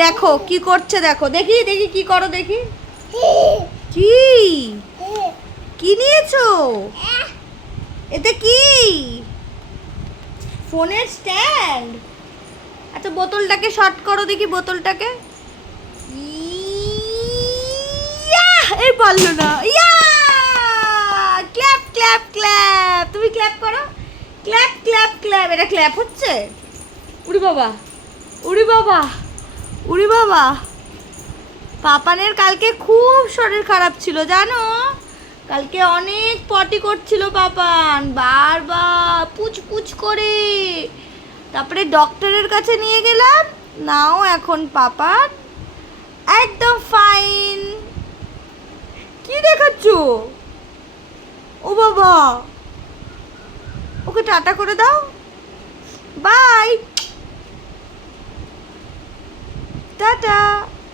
দেখো কি করছে, দেখো দেখি দেখি কি করো দেখি। কি কি নিয়েছো? এতে কি? ফোনের স্ট্যান্ড। আচ্ছা বোতলটাকে শর্ট করো দেখি, বোতলটাকে। এই পারলো না। ইয়া! ক্ল্যাপ ক্ল্যাপ ক্ল্যাপ, তুমি ক্ল্যাপ করো। Clap clap clap. এটা ক্ল্যাপ হচ্ছে? উড়ি বাবা, উড়ি বাবা, উড়ি বাবা। পাপানের কালকে খুব শরীর খারাপ ছিল জানো। কালকে অনেক পটি করছিল পাপান, বারবার পুচ পুচ করে। তারপরে ডক্টরের কাছে নিয়ে গেলাম, নাও এখন পাপান একদম ফাইন। কি দেখাচ্ছ? ও বাবা, ওকে টাটা করে দাও, বাই, টাটা।